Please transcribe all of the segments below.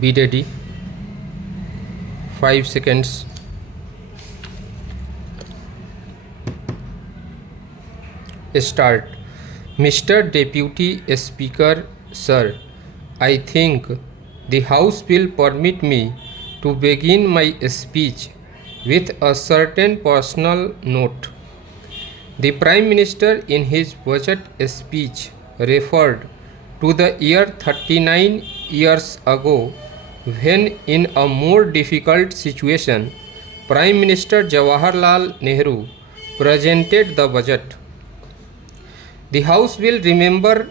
Be ready. 5 seconds. Start. Mr. Deputy Speaker, sir, I think the House will permit me to begin my speech with a certain personal note. The Prime Minister in his budget speech referred to the year 39 years ago when in a more difficult situation Prime Minister Jawaharlal Nehru presented the budget. The House will remember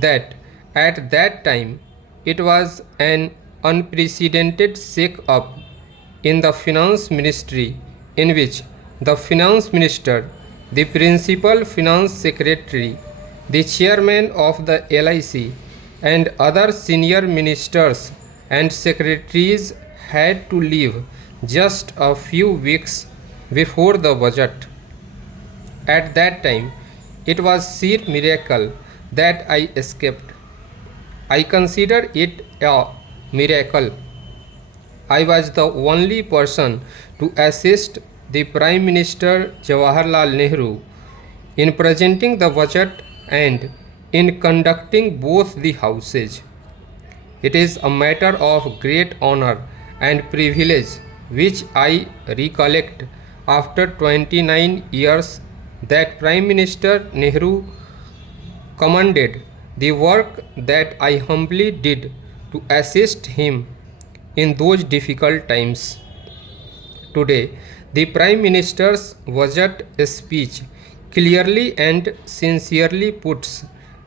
that at that time it was an unprecedented shake-up in the Finance Ministry in which the Finance Minister, the Principal Finance Secretary, the Chairman of the LIC and other senior ministers and secretaries had to leave just a few weeks before the budget. At that time, it was sheer miracle that I escaped. I consider it a miracle. I was the only person to assist the Prime Minister Jawaharlal Nehru in presenting the budget and in conducting both the houses. It is a matter of great honor and privilege which I recollect after 29 years that Prime Minister Nehru commended the work that I humbly did to assist him in those difficult times. Today, the Prime Minister's budget speech clearly and sincerely puts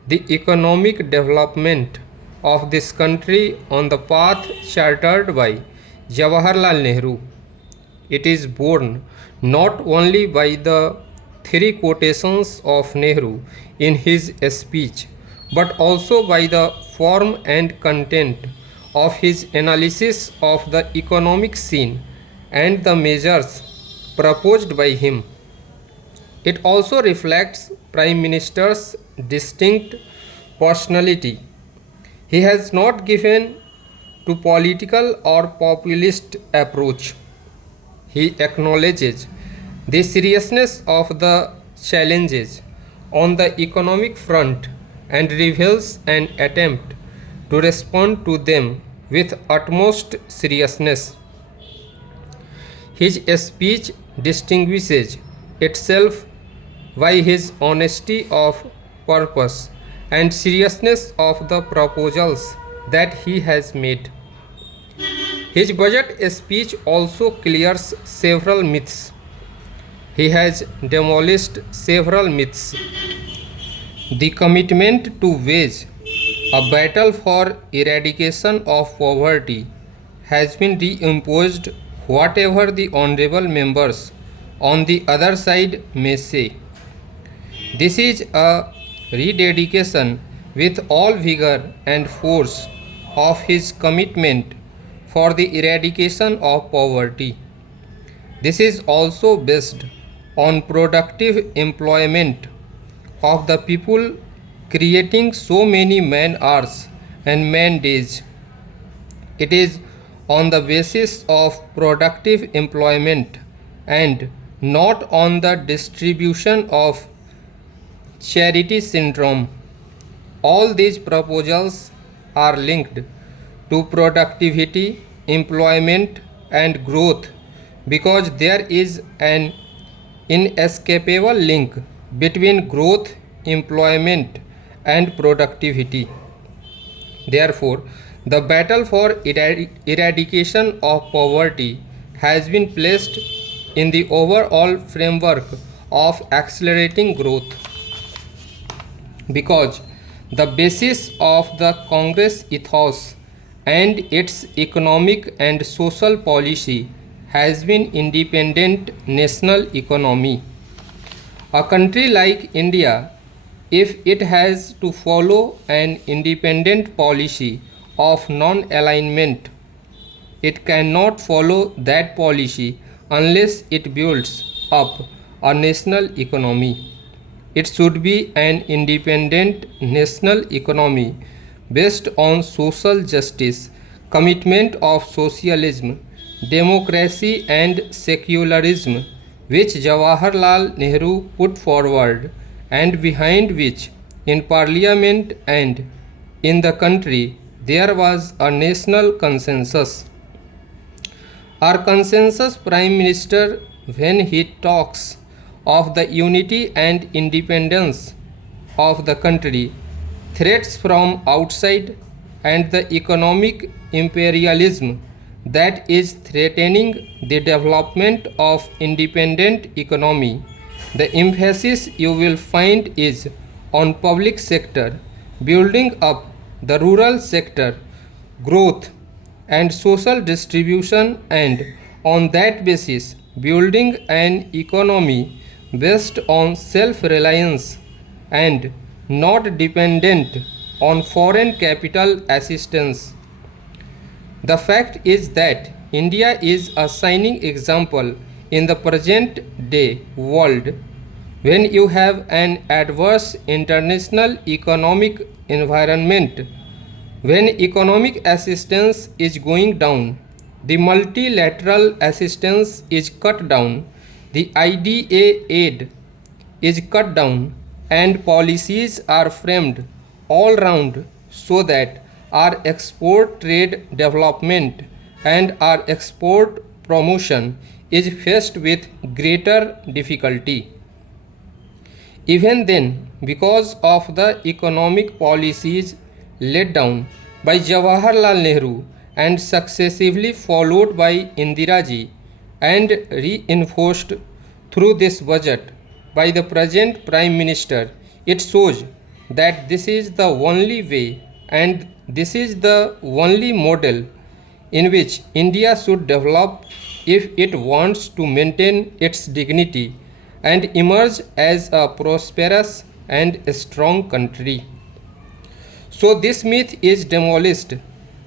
the economic development of this country on the path chartered by Jawaharlal Nehru. It is borne not only by the three quotations of Nehru in his speech, but also by the form and content of his analysis of the economic scene and the measures proposed by him. It also reflects Prime Minister's distinct personality. He has not given to political or populist approach. He acknowledges the seriousness of the challenges on the economic front and reveals an attempt to respond to them with utmost seriousness. His speech distinguishes itself by his honesty of purpose and seriousness of the proposals that he has made. His budget speech also clears several myths. He has demolished several myths. The commitment to wage a battle for eradication of poverty has been reimposed, whatever the honorable members on the other side may say. This is a rededication with all vigor and force of his commitment for the eradication of poverty. This is also based on productive employment of the people, creating so many man hours and man days. It is on the basis of productive employment and not on the distribution of charity syndrome. All these proposals are linked to productivity, employment, and growth because there is an inescapable link between growth, employment, and productivity. Therefore, the battle for eradication of poverty has been placed in the overall framework of accelerating growth. Because the basis of the Congress ethos and its economic and social policy has been independent national economy. A country like India, if it has to follow an independent policy of non-alignment, it cannot follow that policy unless it builds up a national economy. It should be an independent national economy based on social justice, commitment of socialism, democracy and secularism which Jawaharlal Nehru put forward and behind which in parliament and in the country there was a national consensus. Our consensus Prime Minister, when he talks of the unity and independence of the country, threats from outside, and the economic imperialism that is threatening the development of independent economy, the emphasis you will find is on public sector, building up the rural sector, growth and social distribution, and on that basis building an economy based on self-reliance and not dependent on foreign capital assistance. The fact is that India is a shining example in the present day world when you have an adverse international economic environment, when economic assistance is going down, the multilateral assistance is cut down, the IDA aid is cut down, and policies are framed all round so that our export trade development and our export promotion is faced with greater difficulty. Even then, because of the economic policies laid down by Jawaharlal Nehru and successively followed by Indira Ji and reinforced through this budget by the present Prime Minister, it shows that this is the only way and this is the only model in which India should develop if it wants to maintain its dignity and emerge as a prosperous and strong country. So this myth is demolished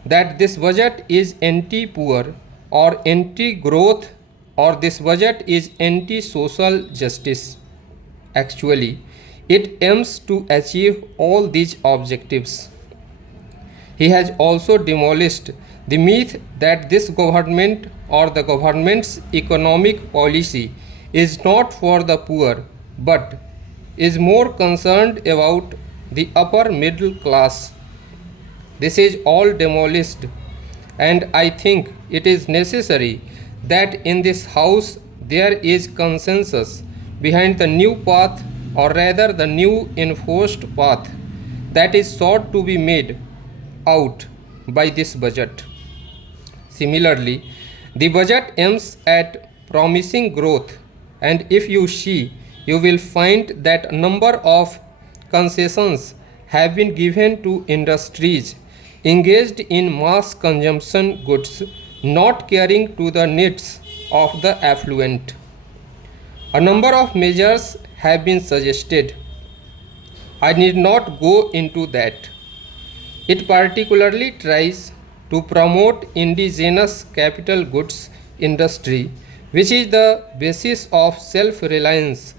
that this budget is anti-poor or anti-growth or this budget is anti-social justice. Actually, it aims to achieve all these objectives. He has also demolished the myth that this government or the government's economic policy is not for the poor but is more concerned about the upper middle class. This is all demolished, and I think it is necessary that in this house there is consensus behind the new path, or rather the new enforced path that is sought to be made out by this budget. Similarly, the budget aims at promising growth, and if you see, you will find that a number of concessions have been given to industries engaged in mass consumption goods, not caring to the needs of the affluent. A number of measures have been suggested. I need not go into that. It particularly tries to promote indigenous capital goods industry, which is the basis of self-reliance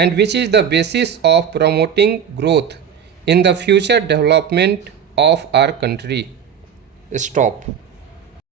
and which is the basis of promoting growth in the future development of our country. Stop.